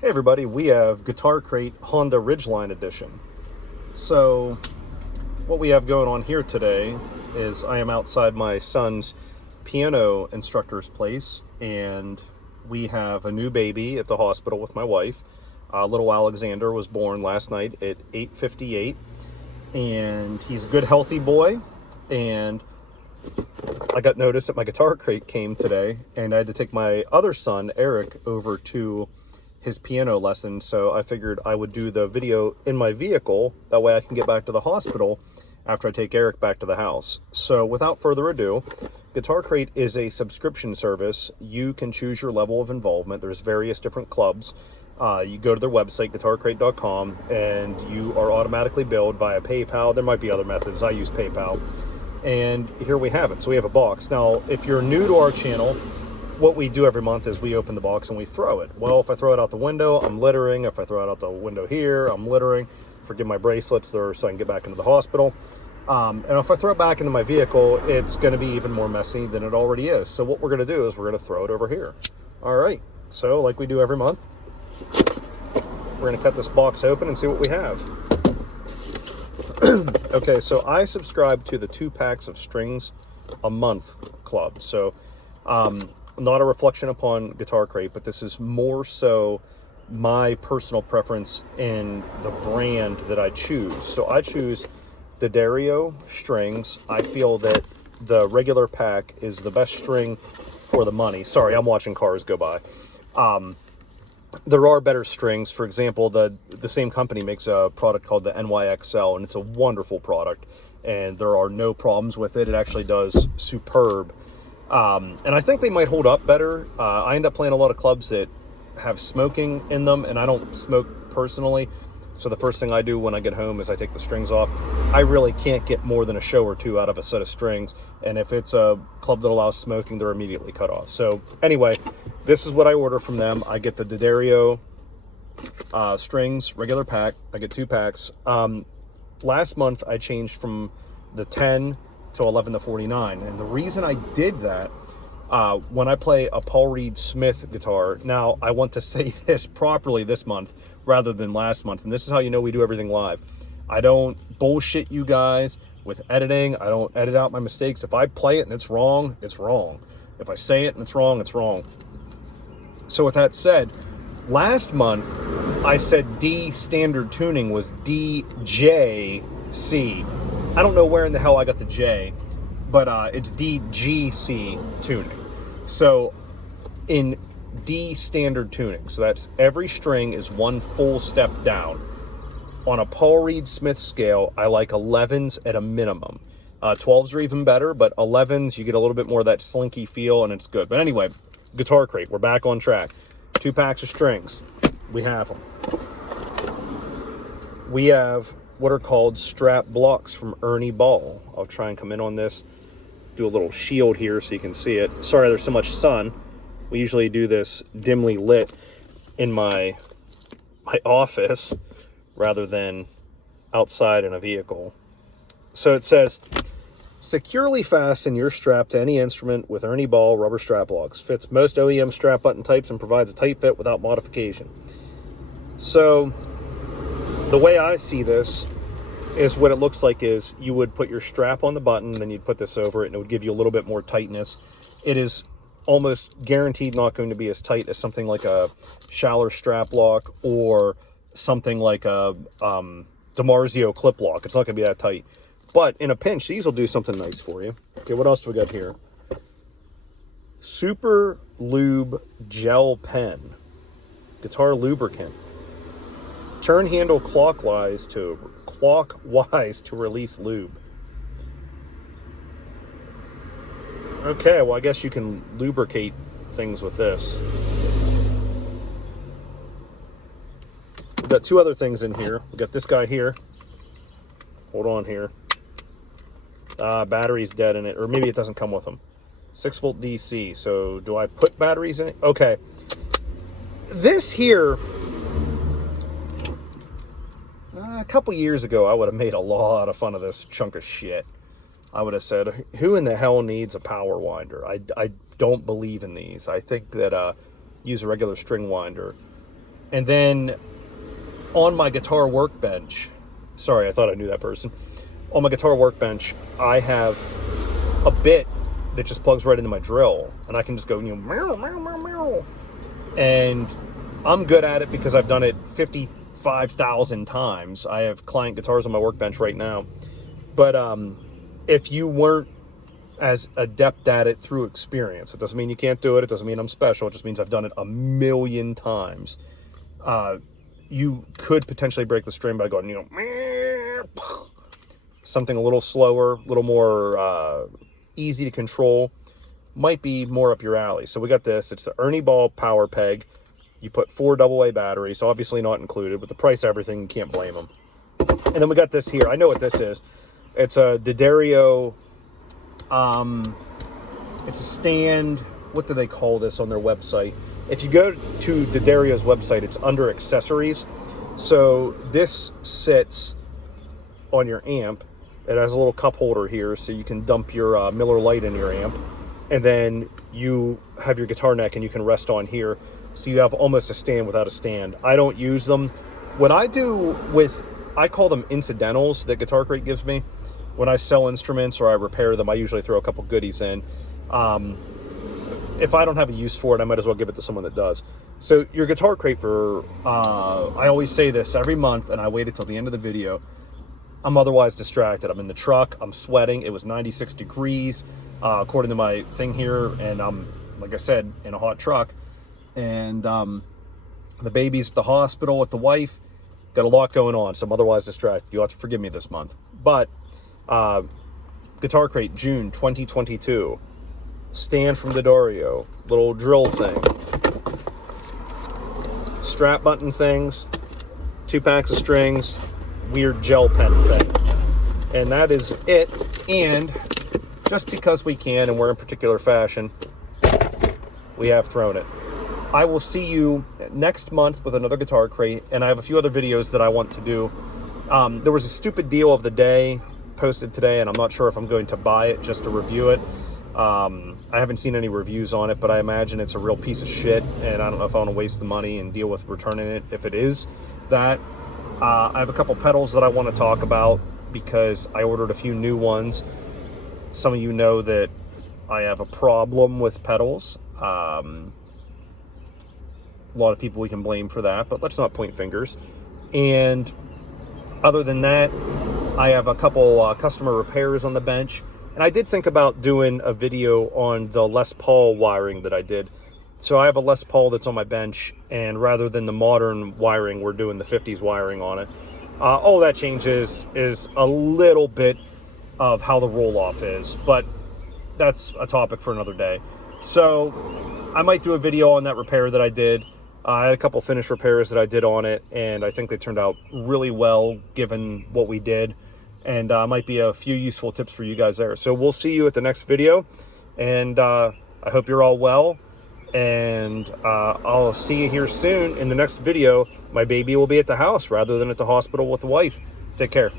Hey everybody, we have Guitar Crate Honda Ridgeline Edition. So, what we have going on here today is I am outside my son's piano instructor's place, and we have a new baby at the hospital with my wife. Little Alexander was born last night at 8:58, and he's a good, healthy boy, and I got notice that my Guitar Crate came today, and I had to take my other son, Eric, over to his piano lesson, so I figured I would do the video in my vehicle. That way I can get back to the hospital after I take Eric back to the house. So without further ado, Guitar Crate is a subscription service. You can choose your level of involvement. There's various different clubs. You go to their website, guitarcrate.com, and you are automatically billed via PayPal. There might be other methods. I use PayPal. And here we have it. So we have a box. Now, if you're new to our channel, what we do every month is we open the box and we throw it. Well, if I throw it out the window, I'm littering. If I throw it out the window here, I'm littering. Forget my bracelets there so I can get back into the hospital. And if I throw it back into my vehicle, it's going to be even more messy than it already is. So what we're going to do is we're going to throw it over here. All right. So like we do every month, we're going to cut this box open and see what we have. Okay, so I subscribe to the 2 packs of strings a month club. So, not a reflection upon Guitar Crate, but this is more so my personal preference in the brand that I choose. So I choose DAddario strings. I feel that the regular pack is the best string for the money. Sorry, I'm watching cars go by. There are better strings. For example, the same company makes a product called the NYXL, and it's a wonderful product, and there are no problems with it. It actually does superb. And I think they might hold up better. I end up playing a lot of clubs that have smoking in them, and I don't smoke personally. So the first thing I do when I get home is I take the strings off. I really can't get more than a show or two out of a set of strings. And if it's a club that allows smoking, they're immediately cut off. So anyway, this is what I order from them. I get the DAddario strings, regular pack. I get 2 packs. Last month, I changed from the 10 to 11 to 49. And the reason I did that, when I play a Paul Reed Smith guitar, now I want to say this properly this month rather than last month, and this is how you know we do everything live. I don't bullshit you guys with editing. I don't edit out my mistakes. If I play it and it's wrong, it's wrong. If I say it and it's wrong, it's wrong. So with that said, last month I said D standard tuning was DJC. I don't know where in the hell I got the J, but it's DGC tuning. So in D standard tuning, so that's every string is 1 full step down. On a Paul Reed Smith scale, I like 11s at a minimum. 12s are even better, but 11s, you get a little bit more of that slinky feel, and it's good. But anyway, Guitar Crate, we're back on track. 2 packs of strings. We have them. We have what are called strap blocks from Ernie Ball. I'll try and come in on this, do a little shield here so you can see it. Sorry there's so much sun. We usually do this dimly lit in my office rather than outside in a vehicle. So it says, securely fasten your strap to any instrument with Ernie Ball rubber strap locks. Fits most OEM strap button types and provides a tight fit without modification. So the way I see this is what it looks like is you would put your strap on the button, then you'd put this over it, and it would give you a little bit more tightness. It is almost guaranteed not going to be as tight as something like a Schaller strap lock or something like a DiMarzio clip lock. It's not going to be that tight. But in a pinch, these will do something nice for you. Okay, what else do we got here? Super Lube gel pen. Guitar lubricant. Turn handle clockwise to release lube. Okay, well, I guess you can lubricate things with this. We've got 2 other things in here. We've got this guy here. Hold on here. Battery's dead in it, or maybe it doesn't come with them. 6-volt DC. So do I put batteries in it? Okay. This here, a couple years ago, I would have made a lot of fun of this chunk of shit. I would have said, who in the hell needs a power winder? I don't believe in these. I think that use a regular string winder. And then on my guitar workbench, sorry, I thought I knew that person. On my guitar workbench, I have a bit that just plugs right into my drill, and I can just go, meow, meow, meow, meow. And I'm good at it because I've done it 55,000 times. I have client guitars on my workbench right now. But if you weren't as adept at it through experience, it doesn't mean you can't do it. It doesn't mean I'm special. It just means I've done it a million times. You could potentially break the string by going, something a little slower, a little more easy to control, might be more up your alley. So we got this. It's the Ernie Ball power peg. You put 4 AA batteries, obviously not included, but the price of everything, you can't blame them. And then we got this here. I know what this is. It's a DAddario. It's a stand. What do they call this on their website? If you go to DAddario's website, it's under accessories. So this sits on your amp. It has a little cup holder here, so you can dump your Miller Lite in your amp. And then you have your guitar neck, and you can rest on here. So you have almost a stand without a stand. I don't use them. What I do with, I call them incidentals that Guitar Crate gives me. When I sell instruments or I repair them, I usually throw a couple goodies in. If I don't have a use for it, I might as well give it to someone that does. So your Guitar Crate for, I always say this every month, and I wait until the end of the video. I'm otherwise distracted. I'm in the truck. I'm sweating. It was 96 degrees, according to my thing here. And I'm, like I said, in a hot truck. And the baby's at the hospital with the wife. Got a lot going on, so I'm otherwise distracted. You'll have to forgive me this month. But Guitar Crate, June 2022. Stand from DAddario. Little drill thing. Strap button things. 2 packs of strings. Weird gel pen thing. And that is it. And just because we can and we're in particular fashion, we have thrown it. I will see you next month with another Guitar Crate, and I have a few other videos that I want to do. There was a stupid deal of the day posted today, and I'm not sure if I'm going to buy it just to review it. I haven't seen any reviews on it, but I imagine it's a real piece of shit, and I don't know if I want to waste the money and deal with returning it if it is that. I have a couple pedals that I want to talk about because I ordered a few new ones. Some of you know that I have a problem with pedals. A lot of people we can blame for that, but let's not point fingers. And other than that, I have a couple customer repairs on the bench. And I did think about doing a video on the Les Paul wiring that I did. So I have a Les Paul that's on my bench, and rather than the modern wiring, we're doing the 50s wiring on it. All that changes is a little bit of how the roll-off is, but that's a topic for another day. So I might do a video on that repair that I did. I had a couple finished repairs that I did on it, and I think they turned out really well given what we did. And might be a few useful tips for you guys there. So we'll see you at the next video, and I hope you're all well. And I'll see you here soon in the next video. My baby will be at the house rather than at the hospital with the wife. Take care.